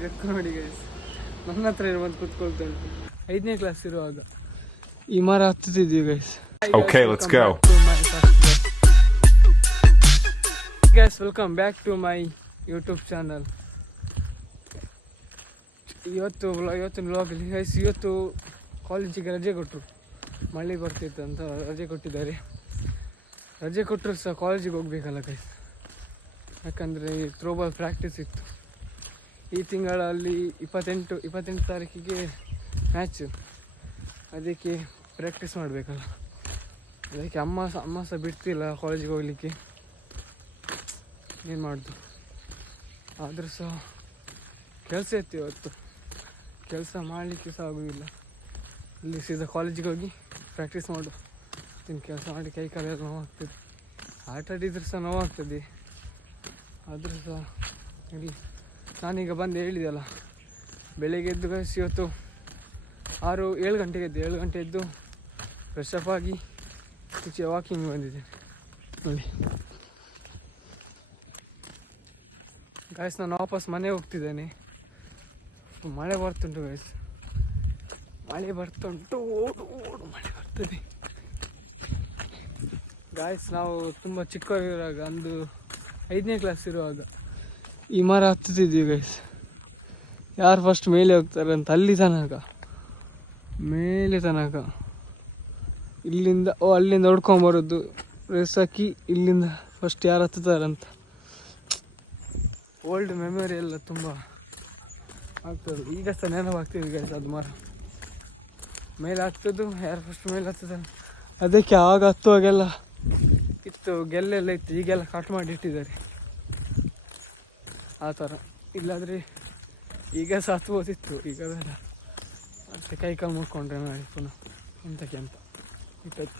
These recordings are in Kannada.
ನೋಡಿ ಗೈಸ್, ನನ್ನ ಹತ್ರ ಬಂದು ಕೂತ್ಕೊಳ್ತಾ ಉಂಟು. 5ನೇ ಕ್ಲಾಸ್ ಇರುವಾಗ ಈ ಮರ ಹತ್ತುತ್ತಿದ್ವಿ guys. Okay, let's go. Guys, welcome back to my YouTube channel. ಇವತ್ತಿನ ವ್ಲಾಗಲ್ಲಿ ಗೈಸ್, ಇವತ್ತು ಕಾಲೇಜಿಗೆ ರಜೆ ಕೊಟ್ಟರು. ಮಳೆ ಬರ್ತಿತ್ತು ಅಂತ ರಜೆ ಕೊಟ್ಟಿದ್ದಾರೆ. ರಜೆ ಕೊಟ್ಟರು ಸಹ ಕಾಲೇಜಿಗೆ ಹೋಗ್ಬೇಕಲ್ಲ ಗೈಸ್, ಯಾಕಂದರೆ ಥ್ರೋಬಾಲ್ ಪ್ರಾಕ್ಟೀಸ್ ಇತ್ತು. ಈ ತಿಂಗಳಲ್ಲಿ 28 ತಾರೀಕಿಗೆ ಮ್ಯಾಚು, ಅದಕ್ಕೆ ಪ್ರಾಕ್ಟೀಸ್ ಮಾಡಬೇಕಲ್ಲ. ಅದಕ್ಕೆ ಅಮ್ಮ ಸಹ ಬಿಡ್ತಿಲ್ಲ ಕಾಲೇಜಿಗೆ ಹೋಗಲಿಕ್ಕೆ. ಏನು ಮಾಡೋದು, ಆದರೂ ಸಹ ಕೆಲಸ ಇತ್ತು. ಇವತ್ತು ಕೆಲಸ ಮಾಡಲಿಕ್ಕೆ ಸಹ ಆಗೋದಿಲ್ಲ. ಇಲ್ಲಿ ಸೀದಾ ಕಾಲೇಜಿಗೆ ಹೋಗಿ ಪ್ರಾಕ್ಟೀಸ್ ಮಾಡು. ಇನ್ನು ಕೆಲಸ ಮಾಡಿ ಕೈ ಕಾಲೆಲ್ಲ ನೋವಾಗ್ತದೆ. ಆಟ ಆಡಿದ್ರೆ ಸಹ ನೋವಾಗ್ತದೆ. ಆದರೂ ಸಹ ಇಲ್ಲಿ ನಾನೀಗ ಬಂದು ಹೇಳಿದೆಯಲ್ಲ, ಬೆಳಗ್ಗೆ ಎದ್ದು ಗೈಸ್, ಇವತ್ತು 7 ಗಂಟೆಗೆ ಎದ್ದು 7 ಗಂಟೆ ಎದ್ದು ಫ್ರೆಶ್ ಅಪ್ ಆಗಿ ಈಚೆ ವಾಕಿಂಗ್ ಬಂದಿದ್ದೆ ನೋಡಿ ಗೈಸ್. ನಾನು ವಾಪಸ್ ಮನೆಗೆ ಹೋಗ್ತಿದ್ದೇನೆ. ಮಳೆ ಬರ್ತುಂಟು ಗೈಸ್, ಮಳೆ ಬರ್ತುಂಟು. ಓಡು ಮಳೆ ಬರ್ತದೆ ಗೈಸ್. ನಾವು ತುಂಬ ಚಿಕ್ಕವರಿರುವಾಗ, ಒಂದು 5ನೇ ಕ್ಲಾಸ್ ಇರುವಾಗ ಈ ಮರ ಹತ್ತುತ್ತಿದ್ವಿ ಗೈಸ್. ಯಾರು ಫಸ್ಟ್ ಮೇಲೆ ಹೋಗ್ತಾರೆ ಅಂತ ಅಲ್ಲಿ ತನಕ, ಮೇಲೆ ತನಕ, ಅಲ್ಲಿಂದ ಹೊಡ್ಕೊಂಬರೋದು ರೇಸ್ ಹಾಕಿ, ಇಲ್ಲಿಂದ ಫಸ್ಟ್ ಯಾರು ಹತ್ತುತ್ತಾರಂತ. ಓಲ್ಡ್ ಮೆಮೊರಿ ಎಲ್ಲ ತುಂಬ ಆಗ್ತದೆ. ಈಗ ಸಹ ನೆನಪಾಗ್ತಿದೆ ಗೈಸ್. ಅದು ಮರ ಮೇಲೆ ಹತ್ತೋದು, ಯಾರು ಫಸ್ಟ್ ಮೇಲೆ ಹತ್ತುತ್ತಾರೆ. ಅದಕ್ಕೆ ಆಗ ಹತ್ತುವಾಗೆಲ್ಲ ಇತ್ತು, ಗೆಲ್ಲೆಲ್ಲ ಇತ್ತು. ಈಗೆಲ್ಲ ಕಟ್ ಮಾಡಿ ಇಟ್ಟಿದ್ದಾರೆ ಆ ಥರ. ಇಲ್ಲಾದರೆ ಈಗ ಸಹ ಹತ್ಬೋದಿತ್ತು, ಈಗ ಬೇಡ. ಮತ್ತೆ ಕೈ ಕಾಲು ಮುಟ್ಕೊಂಡ್ರೆ ಮಾಡಿ ಪುನಃ ಎಂತಕ್ಕೆ ಅಂತ ಇಟ್ಟದ್ದು.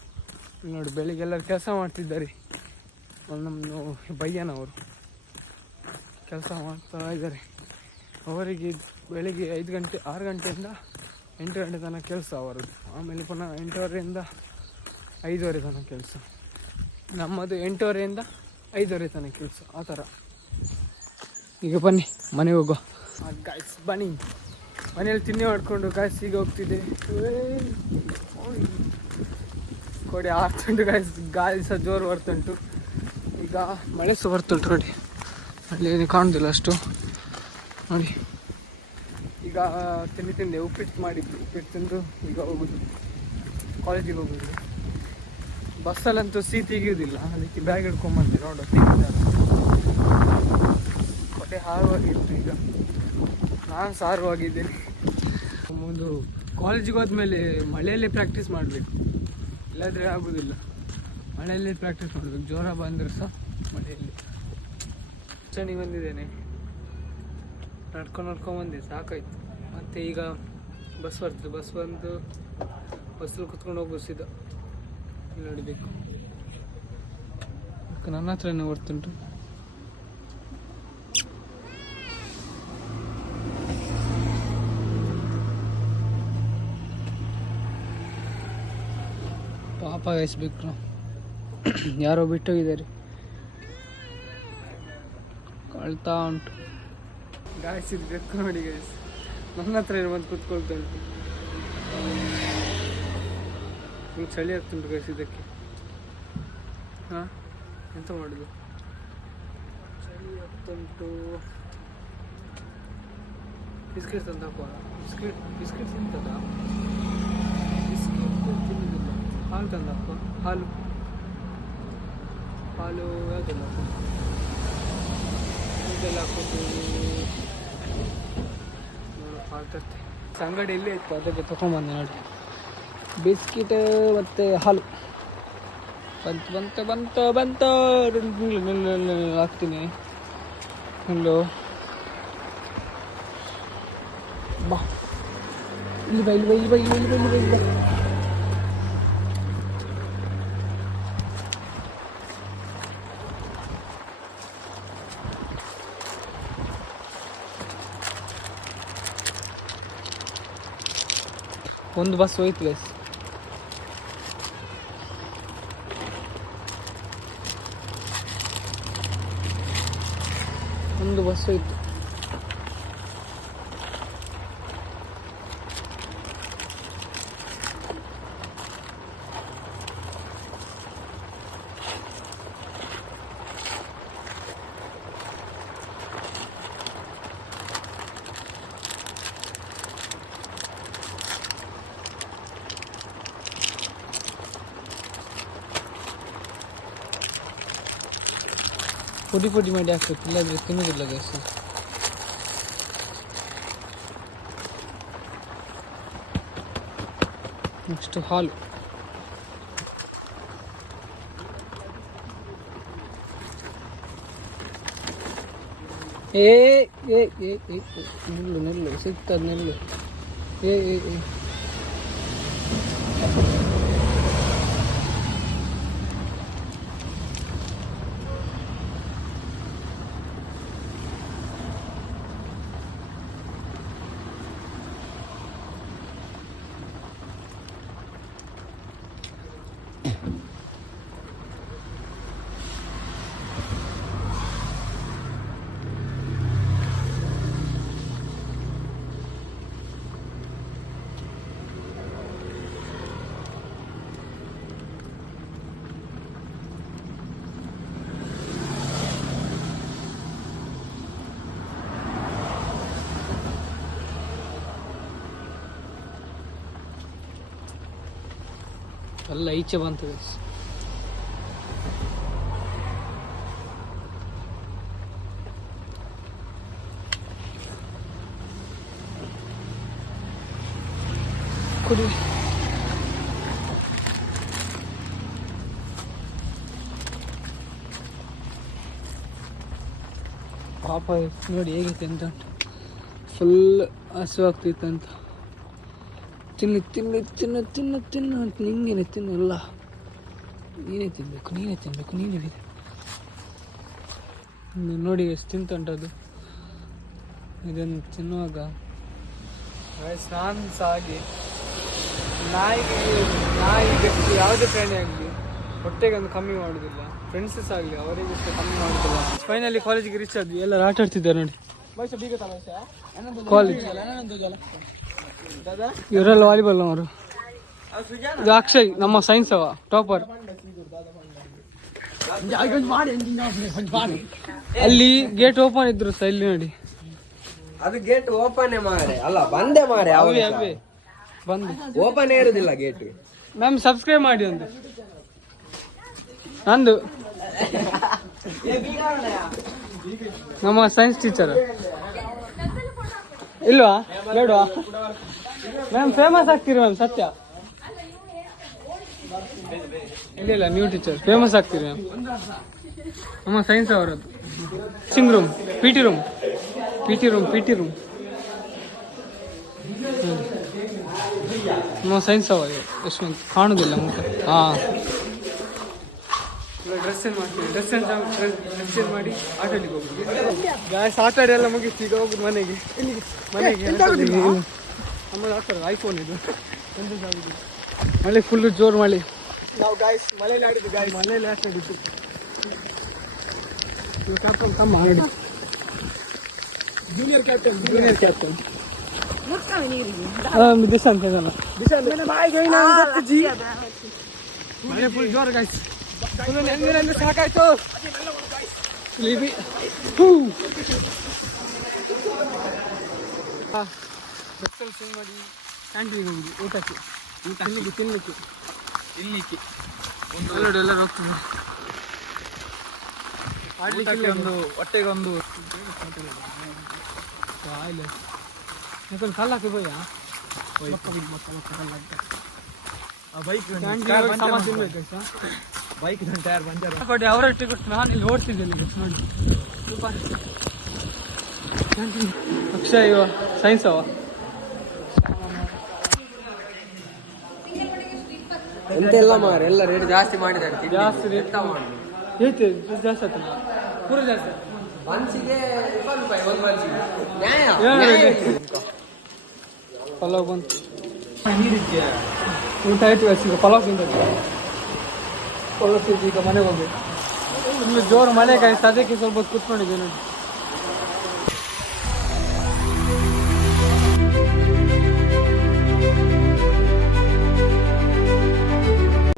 ನೋಡಿ, ಬೆಳಿಗ್ಗೆ ಎಲ್ಲರೂ ಕೆಲಸ ಮಾಡ್ತಿದ್ದಾರೆ. ನಮ್ಮ ಬಯ್ಯನವರು ಕೆಲಸ ಮಾಡ್ತಾ ಇದ್ದಾರೆ. ಅವರಿಗೆ ಬೆಳಿಗ್ಗೆ 6 ಗಂಟೆಯಿಂದ 8 ಗಂಟೆ ತನಕ ಕೆಲಸ ಅವರದ್ದು. ಆಮೇಲೆ ಪುನಃ 8:30ಯಿಂದ 5:30 ತನಕ ಕೆಲಸ. ನಮ್ಮದು 8:30ಯಿಂದ 5:30 ತನಕ ಕೆಲಸ, ಆ ಥರ. ಈಗ ಬನ್ನಿ ಮನೆಗೆ ಹೋಗುವ ಗಾಯ್ಸ್. ಬನ್ನಿ ಮನೆಯಲ್ಲಿ ತಿನ್ನಿ ಮಾಡ್ಕೊಂಡು ಗಾಯ್ಸ್ ಈಗ ಹೋಗ್ತಿದ್ದೆ. ಕೊಡಿ ಆಗ್ತುಂಟು ಗಾಯ್ಸ್, ಗಾಳಿ ಸಹ ಜೋರು ಬರ್ತುಂಟು. ಈಗ ಮಳೆ ಸಹ ಬರ್ತುಂಟು ನೋಡಿ. ಅಲ್ಲಿ ಕಾಣುದಿಲ್ಲ ಅಷ್ಟು ನೋಡಿ. ಈಗ ತಿಂದೆ, ಉಪ್ಪಿಟ್ಟು ಮಾಡಿದ್ದು. ಉಪ್ಪಿಟ್ಟು ತಿಂದು ಈಗ ಹೋಗೋದು, ಕಾಲೇಜಿಗೆ ಹೋಗೋದು. ಬಸ್ಸಲ್ಲಂತೂ ಸೀಟ್ ತೆಗಿಯೋದಿಲ್ಲ, ಅದಕ್ಕೆ ಬ್ಯಾಗ್ ಹಿಡ್ಕೊಂಬಂದೆ. ನೋಡೋ ಕೊಡೆ ಹಾರವಾಗಿತ್ತು. ಈಗ ನಾನು ಸಾರವಾಗಿದ್ದೇನೆ. ಒಂದು ಕಾಲೇಜಿಗೆ ಹೋದ್ಮೇಲೆ ಮಳೆಯಲ್ಲೇ ಪ್ರಾಕ್ಟೀಸ್ ಮಾಡಬೇಕು, ಇಲ್ಲಾದರೆ ಆಗೋದಿಲ್ಲ. ಮಳೆಯಲ್ಲೇ ಪ್ರಾಕ್ಟೀಸ್ ಮಾಡಬೇಕು. ಜ್ವರ ಬಂದರೆ ಸಹ ಮಳೆಯಲ್ಲಿ. ಚಳಿ ಬಂದಿದ್ದೇನೆ, ನಡ್ಕೊಂಡು ಬಂದೆ, ಸಾಕಾಯಿತು. ಮತ್ತು ಈಗ ಬಸ್ ಬರ್ತದೆ. ಬಸ್ ಬಂದು ಬಸ್ಸಲ್ಲಿ ಕುತ್ಕೊಂಡು ಹೋಗ್ಬೋದು ಸೀದಾ. ಇಲ್ಲಿ ನೋಡಬೇಕು, ನನ್ನ ಹತ್ರನೇ ಬರ್ತುಂಟು. ಪಾಪ ವಹಿಸ್ಬೇಕು ನಾವು. ಯಾರೋ ಬಿಟ್ಟೋಗಿದ್ದಾರೆ, ಕಳ್ತಾ ಉಂಟು. ಗಾಯಿಸಿದ್ದು ನೋಡಿ ಗೈಸ್, ನನ್ನ ಹತ್ರ ಬಂದು ಕೂತ್ಕೊಳ್ತಾ ಉಂಟು. ಫುಲ್ ಚಳಿ ಆಗ್ತುಂಟು ಗೈಸ್ ಇದಕ್ಕೆ. ಹಾಂ, ಎಂತ ಮಾಡೋದು, ಚಳಿ ಆಗ್ತುಂಟು. ಬಿಸ್ಕೆಟ್ ತಂದು ಹಾಕುವ. ಬಿಸ್ಕೆಟ್ ತಿಂತದ? ಬಿಸ್ಕೆಟ್ ತಿನ್ನೋದಿಲ್ಲ. ಹಾಲು ತಂದು ಹಾಕುವ. ಹಾಲು ಯಾವುದೆಲ್ಲ ಹಾಕೋದು? ಇದೆಲ್ಲ ಹಾಕೋದು. ನೋಡು, ಹಾಲು ತರ್ತೆ. ಅಂಗಡಿ ಇಲ್ಲೇ ಇತ್ತು, ಅದಕ್ಕೆ ತೊಗೊಂಬಂದೆ ನೋಡಿ. ಬಿಸ್ಕಿಟ್ ಮತ್ತು ಹಾಲು ಬಂತು. ಹಾಕ್ತೀನಿ. ಹಲೋ ಬಾ, ಇಲ್ಲಿ ಬಾ. ಒಂದು ಬಸ್ ಹೋಯ್ತು ಗೈಸ್. ಒಂದು ಬಸ್ ಹೋಯ್ತು. ಪುಡಿ ಪುಡಿ ಮಾಡಿ ಹಾಕ್ಬೇಕು, ಇಲ್ಲಾಂದರೆ ತಿನ್ನೋದಿಲ್ಲ ಗೈಸ್. ನೆಕ್ಸ್ಟ್ ಹಾಲು. ನಿಲ್ಲು ಸಿಗ್ತದೆ ನಿಲ್ಲು. ಎಲ್ಲ ಈಚೆ ಬಂತು ಗೈಸ್. ಕುಡಿ. ಪಾಪ ನೋಡಿ ಹೇಗೈತೆ ಅಂತ ಉಂಟು. ಫುಲ್ ಹಸುವಾಗ್ತಿತ್ತಂತ. ತಿನ್ನು ತಿನ್ನು ತಿನ್ನು ತಿನ್ನು ತಿನ್ನು ಅಂತ ನಿಂಗೇನೆ ತಿನ್ನು, ಎಲ್ಲ ನೀನೇ ತಿನ್ನಬೇಕು, ನೀನೇ ತಿನ್ನಬೇಕು, ನೀನೇ ಇದೆ ನೋಡಿ ಎಷ್ಟು ತಿಂತುಂಟದು. ಇದನ್ನು ತಿನ್ನುವಾಗ ನಾನು ಸಾಗಿ ನಾಯಿ ಬೆಕ್ಕು ಯಾವುದೇ ಪ್ರಾಣಿ ಆಗಲಿ ಹೊಟ್ಟೆಗೆ ಒಂದು ಕಮ್ಮಿ ಮಾಡೋದಿಲ್ಲ, ಫ್ರೆಂಡ್ಸಸ್ ಆಗಲಿ ಅವರಿಗೆ ಕಮ್ಮಿ ಮಾಡೋದಿಲ್ಲ. ಫೈನಲಿ ಕಾಲೇಜಿಗೆ ರೀಚ್ ಆದ್ವಿ. ಎಲ್ಲರೂ ಆಟ ಆಡ್ತಿದ್ದಾರೆ ನೋಡಿ ಕಾಲೇಜ್. ಇವರೆಲ್ಲ ವಾಲಿಬಾಲ್ ಅವರು. ಇದು ಅಕ್ಷಯ್ ನಮ್ಮ ಸೈನ್ಸ್ ಅವ ಟಾಪರ್. ಅಲ್ಲಿ ಗೇಟ್ ಓಪನ್ ಇದ್ರು ಸಹ ಇಲ್ಲಿ ನೋಡಿ. ಅದು ಗೇಟ್ ಓಪನ್ ಮಾರೆ ಅಲ್ಲ ಬಂದೆ ಮಾರೆ. ಅವೇ ಬಂದು ಓಪನ್ ಇರುದಿಲ್ಲ ಗೇಟ್. ಮ್ಯಾಮ್ ಸಬ್ಸ್ಕ್ರೈಬ್ ಮಾಡಿ ಒಂದು ನಂದು. ನಮ್ಮ ಸೈನ್ಸ್ ಟೀಚರ್ ಇಲ್ವಾ ಬೇಡವಾ ಮ್ಯಾಮ್? ಫೇಮಸ್ ಆಗ್ತೀರಿ ಮ್ಯಾಮ್, ಸತ್ಯ. ಇಲ್ಲ ನ್ಯೂ ಟೀಚರ್ ಫೇಮಸ್ ಆಗ್ತೀರಿ ಮ್ಯಾಮ್. ನಮ್ಮ ಸೈನ್ಸ್ ಅವರದ್ದು. Singh room, P T room. ನಮ್ಮ ಸೈನ್ಸ್ ಅವ ಯಶವಂತ್ ಕಾಣುದಿಲ್ಲ ಮುಖ. ಹಾಂ, ಡ್ರೆಸ್ ಚೇಂಜ್ ಮಾಡ್ತೀವಿ. ಡ್ರೆಸ್ ಚೇಂಜ್ ಮಾಡಿ ಆಟಾಡಿಗೆ ಹೋಗ್ತೀವಿ. ಆಟ ಆಡಿ ಎಲ್ಲ ಮುಗಿಸ್ತೀವಿ. ಈಗ ಹೋಗುದು ಮನೆಗೆ. ನಮ್ಮದು ಆಗ್ತದೆ ಐಫೋನ್ ಇದು. ಮಳೆ ಫುಲ್ಲು ಜೋರು ಮಳೆ. ನಾವು ಗಾಯ್ಸ್ ಮನೇಲಿ ಆಡಿದ್ದು. ಮನೇಲಿ ಆಟಾಡಿದ್ದು. ಕ್ಯಾಪ್ಟನ್ ತಮ್ಮ ಆಡಿ. ಜೂನಿಯರ್ ಕ್ಯಾಪ್ಟನ್ ದಿಶ ಅಂತ ಇದಲ್ಲ. ಮಳೆ ಫುಲ್ ಜೋರು ಗಾಯ್ಸ್. ಫುಲ್ ಸಾಕಾಯ್ತು. ಬೆತ್ತಲ್ ಚೇಂಜ್ ಮಾಡಿ ಕ್ಯಾಂಟೀನ್ಗೆ ಹೋಗುದು ಊಟಕ್ಕೆ ತಿನ್ನಲಿಕ್ಕೆ. ಎಲ್ಲರೂ ಹೋಗ್ತಿದ್ರು ಆಡ್ಲಿಕ್ಕೆ. ಒಂದು ಹೊಟ್ಟೆಗೆ ಒಂದು ಕಲ್ಲಾಕಿ ಬೋಯ ಬೈಕ್ ಟೈರ್ ಪಂಚರ್ ಕೊಡಿ. ಅವರೊಟ್ಟಿಗೆ ಕೊಟ್ಟು ನಾನು ಇಲ್ಲಿ ಓಡ್ತಿದ್ದೇನೆ ನೋಡಿ. ಅಕ್ಷಯ್ ಇವ ಸೈನ್ಸ್ ಅವ. ಎಂತೆಲ್ಲ ಮಾರೆ ಎಲ್ಲ ರೇಟ್ ಜಾಸ್ತಿ ಮಾಡಿದ್ದಾರೆ. ಜಾಸ್ತಿ ರೇಟ್ ಐತೆ, ಜಾಸ್ತಿ ಆಯ್ತಲ್ಲ ಪೂರ ಜಾಸ್ತಿ. ಮನ್ಸಿಗೆ 20 ರೂಪಾಯಿ ಒಂದು ಮನ್ಸಿಗೆ ನ್ಯಾಯ. ಪಲಾವ್ ಬಂತು. ಊಟ ಆಯ್ತು ಈಗ ಪಲಾವ್ ತಿಂದದ್ದು. ಪಲಾವ್ ತಿಂದು ಈಗ ಮನೆಗೆ ಹೋಗ್ಬೇಕು. ಇನ್ನು ಜೋರು ಮಳೆ ಕಾಯ್ತು, ಅದಕ್ಕೆ ಸ್ವಲ್ಪ ಹೊತ್ತು ಕೂತ್ಕೊಂಡಿದ್ದೆ ನೋಡಿ.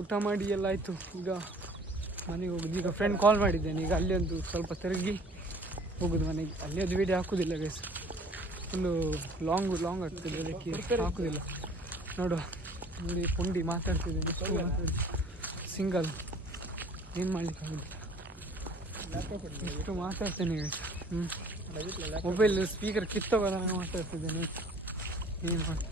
ಊಟ ಮಾಡಿ ಎಲ್ಲ ಆಯಿತು. ಈಗ ಮನೆಗೆ ಹೋಗುದು. ಈಗ ಫ್ರೆಂಡ್ ಕಾಲ್ ಮಾಡಿದ್ದೇನೆ. ಈಗ ಅಲ್ಲಿ ಒಂದು ಸ್ವಲ್ಪ ತಿರುಗಿ ಹೋಗುದು ಮನೆಗೆ. ಅಲ್ಲಿ ಅದು ವೀಡಿಯೋ ಹಾಕೋದಿಲ್ಲ ಗೈಸ್, ಫುಲ್ಲು ಲಾಂಗ್ ಆಗ್ತದೆ, ಅದಕ್ಕೆ ಹಾಕೋದಿಲ್ಲ. ನೋಡುವ ನೋಡಿ ಪುಂಡಿ ಮಾತಾಡ್ತಿದ್ದೇನೆ. ಸಿಂಗಲ್ ಏನು ಮಾಡಲಿಕ್ಕೆ ಆಗೋದಿಲ್ಲ. ಎಷ್ಟು ಮಾತಾಡ್ತೇನೆ ಈಗ. ಮೊಬೈಲ್ ಸ್ಪೀಕರ್ ಕಿತ್ತೋಗೋದಾಗ ಮಾತಾಡ್ತಿದ್ದೇನೆ. ಏನು ಮಾಡಿ